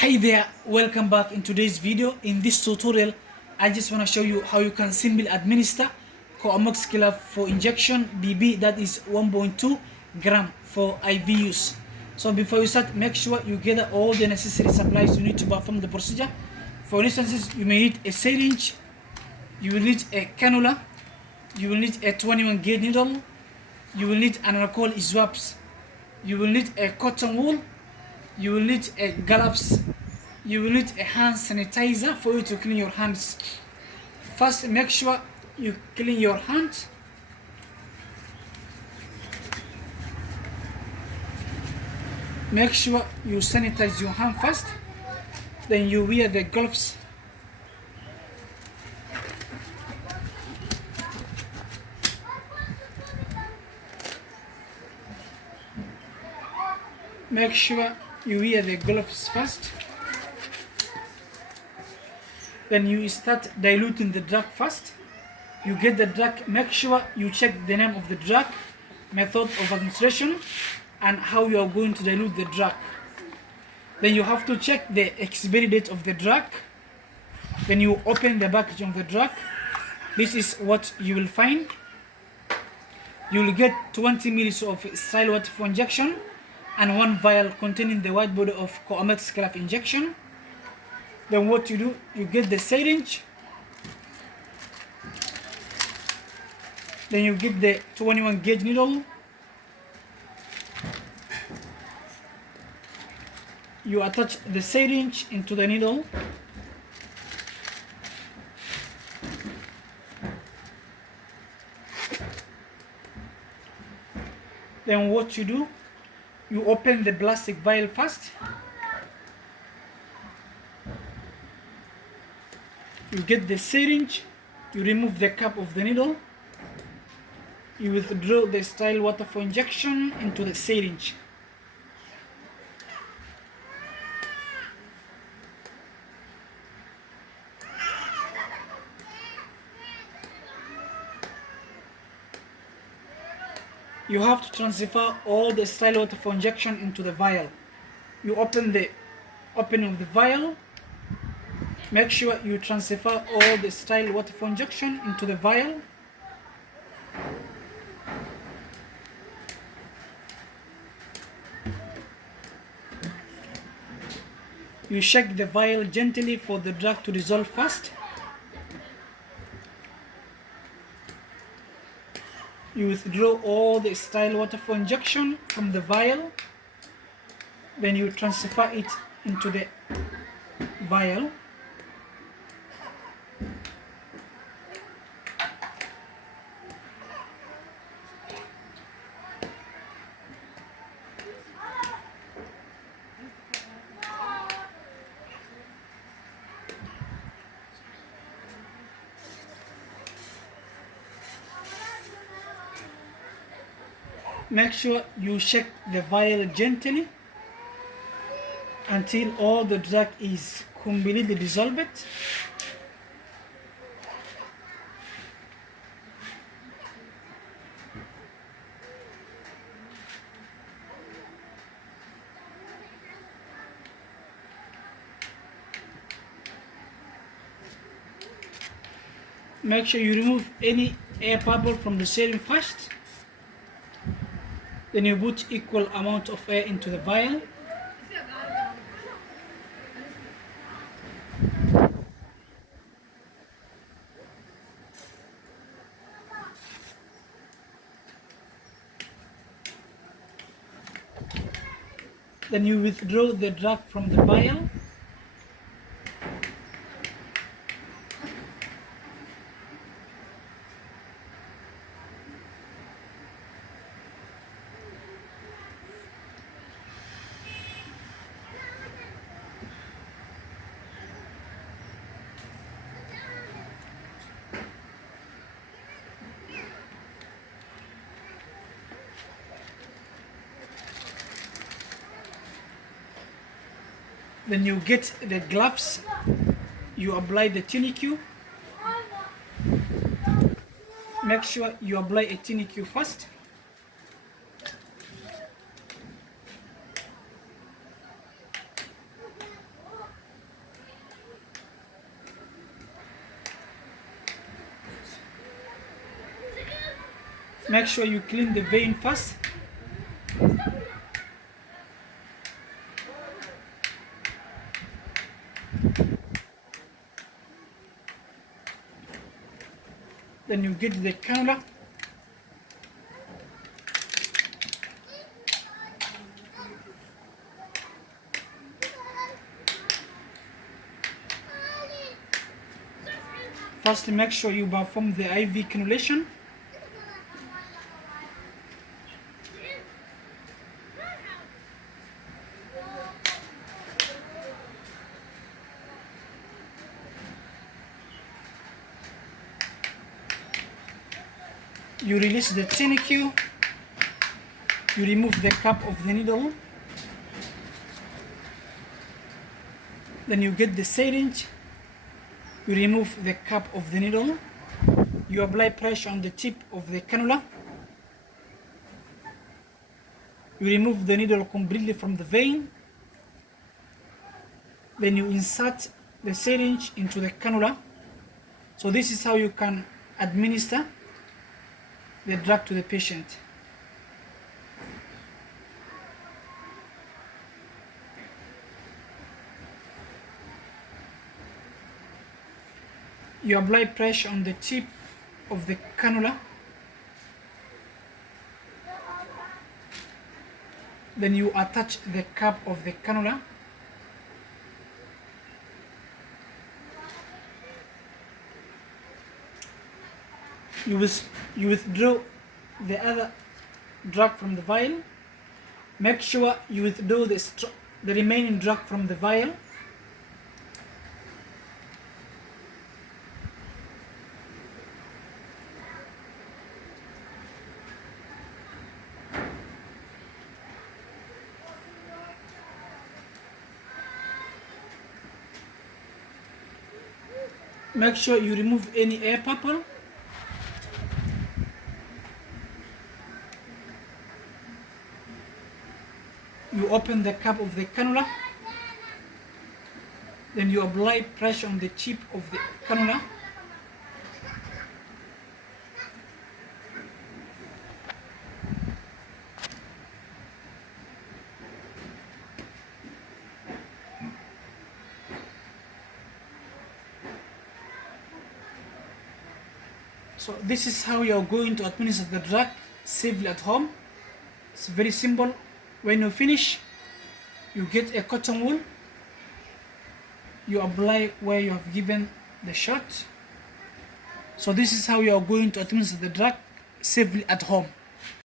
Hi there, welcome back. In today's video, in this tutorial I just want to show you how you can simply administer co-amoxicillin for injection BB, that is 1.2 gram for IV use. So before you start, make sure you gather all the necessary supplies you need to perform the procedure. For instance, you may need a syringe, you will need a cannula, you will need a 21 gauge needle, you will need an alcohol swabs, you will need a cotton wool, you will need a gloves, you will need a hand sanitizer for you to clean your hands. First, make sure you clean your hands. Make sure you sanitize your hand first. Then you wear the gloves. Make sure you wear the gloves first. Then you start diluting the drug first. You get the drug, make sure you check the name of the drug, method of administration, and how you are going to dilute the drug. Then you have to check the expiry date of the drug. Then you open the package of the drug. This is what you will find. You will get 20 ml of sterile water for injection and one vial containing the white body of co-amoxicillin injection. Then what you do, you get the syringe. Then you get the 21 gauge needle. You attach the syringe into the needle. Then what you do, you open the plastic vial first. You get the syringe, you remove the cap of the needle, you withdraw the sterile water for injection into the syringe. You have to transfer all the sterile water for injection into the vial. You open the opening of the vial. Make sure you transfer all the sterile water for injection into the vial. You shake the vial gently for the drug to dissolve fast. You withdraw all the sterile water for injection from the vial. Then you transfer it into the vial. Make sure you shake the vial gently until all the drug is completely dissolved. Make sure you remove any air bubble from the syringe first. Then you put equal amount of air into the vial. Then you withdraw the drug from the vial. Then you get the gloves, you apply the tourniquet. Make sure you apply a tourniquet first. Make sure you clean the vein first. Then you get the cannula. First, make sure you perform the IV cannulation. You release the tourniquet. You remove the cap of the needle. Then you get the syringe. You remove the cap of the needle. You apply pressure on the tip of the cannula. You remove the needle completely from the vein. Then you insert the syringe into the cannula. So this is how you can administer the drug to the patient. You apply pressure on the tip of the cannula. Then you attach the cap of the cannula. You withdraw the other drug from the vial. Make sure you withdraw the remaining drug from the vial. Make sure you remove any air bubble. You open the cap of the cannula. Then you apply pressure on the tip of the cannula. So this is how you are going to administer the drug safely at home. It's very simple. When you finish, you get a cotton wool. You apply where you have given the shot. So this is how you are going to administer the drug safely at home.